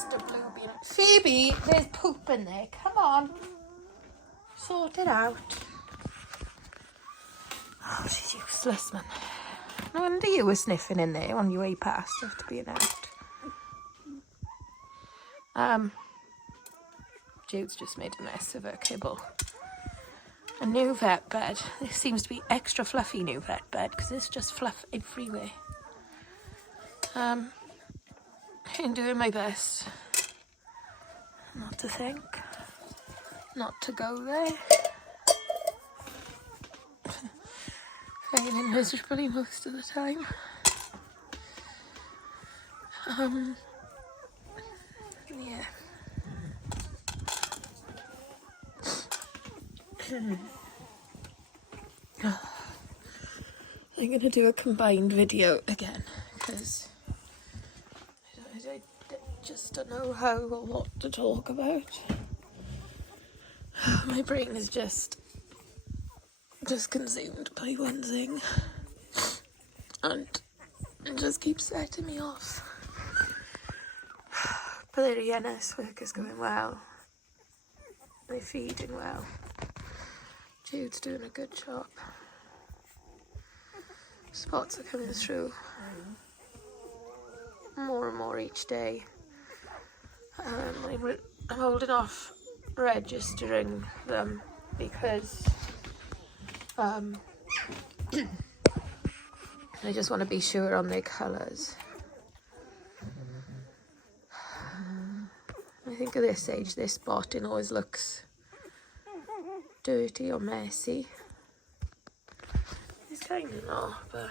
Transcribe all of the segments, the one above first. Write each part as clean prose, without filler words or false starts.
just a blue bean. Phoebe, there's poop in there. Come on. Sort it out. Oh, she's useless, man. No wonder you were sniffing in there on your way past after being out. Jude's just made a mess of her kibble. A new vet bed. This seems to be extra fluffy new vet bed because there's just fluff everywhere. I'm doing my best not to think, not to go there. Failing miserably most of the time. Yeah. I'm going to do a combined video again because I just don't know how or what to talk about. My brain is just consumed by one thing and it just keeps setting me off. But the ENS work is going well. They're feeding well. Jude's doing a good job. Spots are coming through more and more each day. I'm holding off registering them because I just want to be sure on their colours. I think at this age, this spotting always looks dirty or messy. It's kind of not, but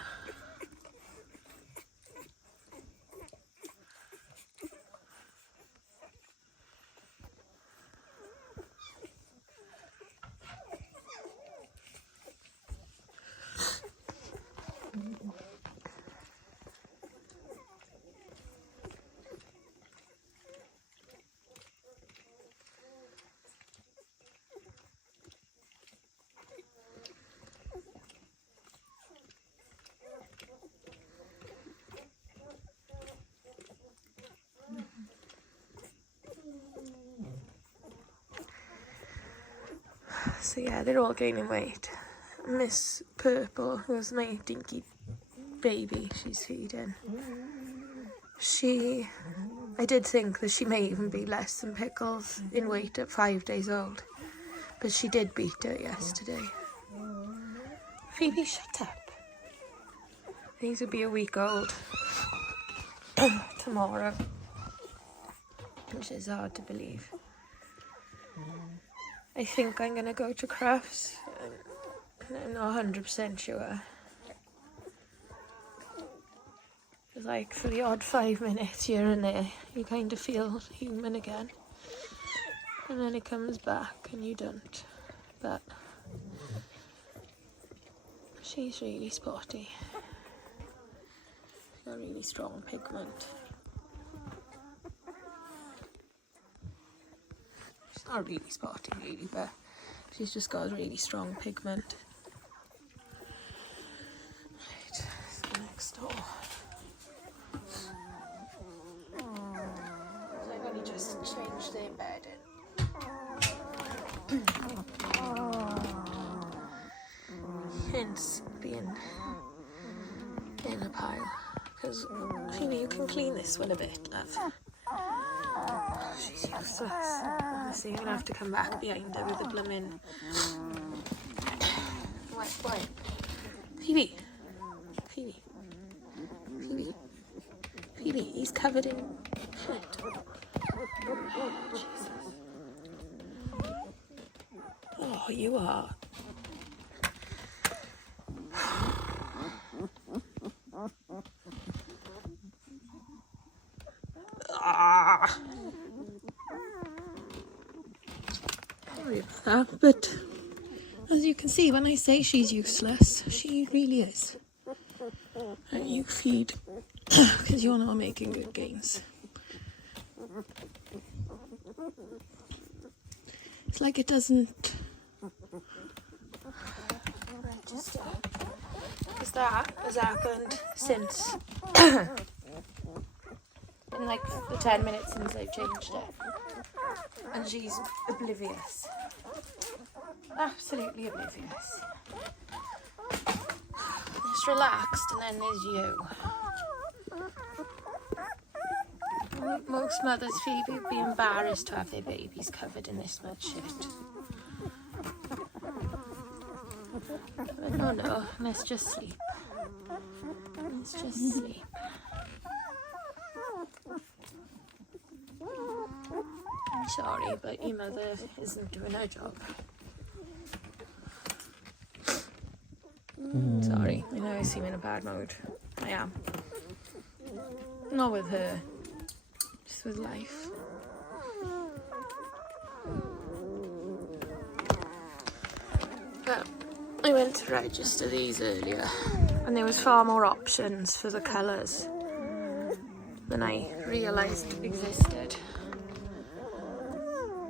so yeah, they're all gaining weight. Miss Purple, who's my dinky baby, she's feeding. I did think that she may even be less than Pickles in weight at 5 days old, but she did beat her yesterday. Phoebe, shut up. These will be a week old tomorrow, which is hard to believe. I think I'm going to go to Crafts. I'm not 100% sure. It's like for the odd 5 minutes here and there, you kind of feel human again. And then it comes back and you don't. But she's really spotty. She's got really strong pigment. She's not really spotty really, but she's just got really strong pigment. Right, so next door. I've only just changed their bed in. Hence being in a pile. Because Phoebe, you can clean this one a bit, love. Oh, she's useless. Honestly, I'm going to have to come back behind her with a blooming... What? Phoebe! Phoebe! Phoebe! Phoebe, he's covered in shit. Jesus. Oh, you are. Sorry about that, but as you can see, when I say she's useless, she really is. And you feed because you're not making good gains. It's like it doesn't register. Because that has happened since in like the 10 minutes since I've changed it. And she's oblivious. Absolutely oblivious. Just relaxed, and then there's you. Most mothers, Phoebe, would be embarrassed to have their babies covered in this much shit. But no, let's just sleep. Let's just sleep. I'm sorry, but your mother isn't doing her job. Sorry, I know I seem in a bad mood. I am. Not with her, just with life. But I went to register these earlier, and there was far more options for the colours than I realised existed.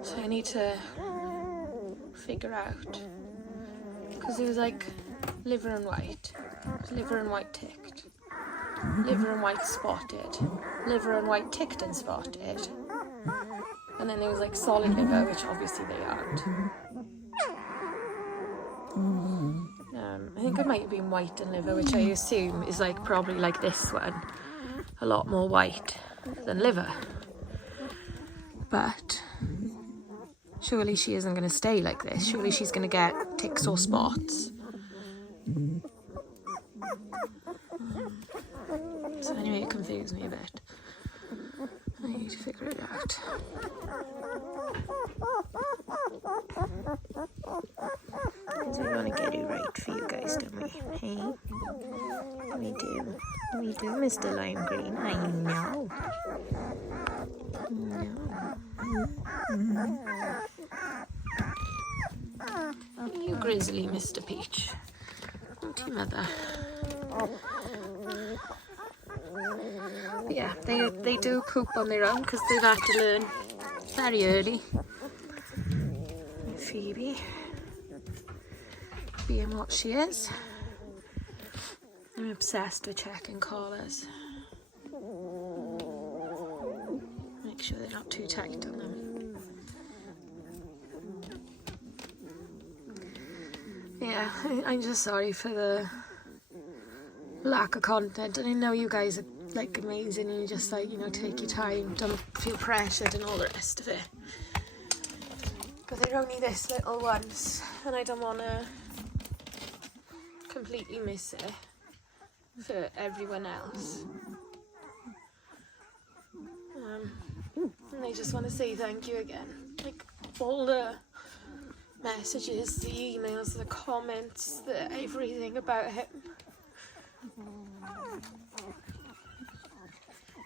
So I need to figure out, because it was like liver and white, liver and white ticked, liver and white spotted, liver and white ticked and spotted, and then there was like solid liver, which obviously they aren't. I think it might have been white and liver, which I assume is like probably like this one, a lot more white than liver. But surely she isn't going to stay like this. Surely she's going to get ticks or spots. So anyway, it confused me a bit. I need to figure it out. Because we want to get it right for you guys, don't we? Hey? We do. We do, Mr. Lime Green. I know. No. You grizzly, Mr. Peach. Aren't you, mother? But yeah, they do poop on their own because they've had to learn very early. Phoebe, being what she is, I'm obsessed with checking collars. Make sure they're not too tight on them. Yeah, I'm just sorry for the lack of content, and I know you guys are like amazing and you just like, you know, take your time, don't feel pressured and all the rest of it. But they're only this little ones, and I don't want to completely miss it for everyone else. And I just want to say thank you again. Like all the messages, the emails, the comments, the everything about him.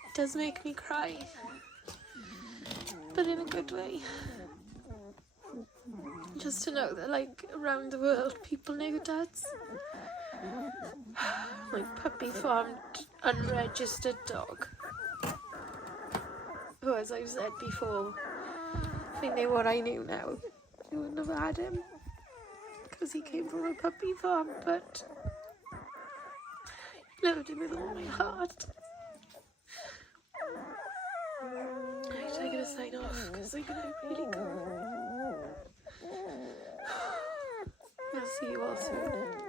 It does make me cry, but in a good way. Just to know that, like, around the world, people know dads. My puppy farmed unregistered dog, who, as I've said before, if I knew what I knew now, I wouldn't have had him, because he came from a puppy farm, but I loved him with all my heart. Right, I'm gonna sign off, because I'm gonna really go. I'll see you all soon.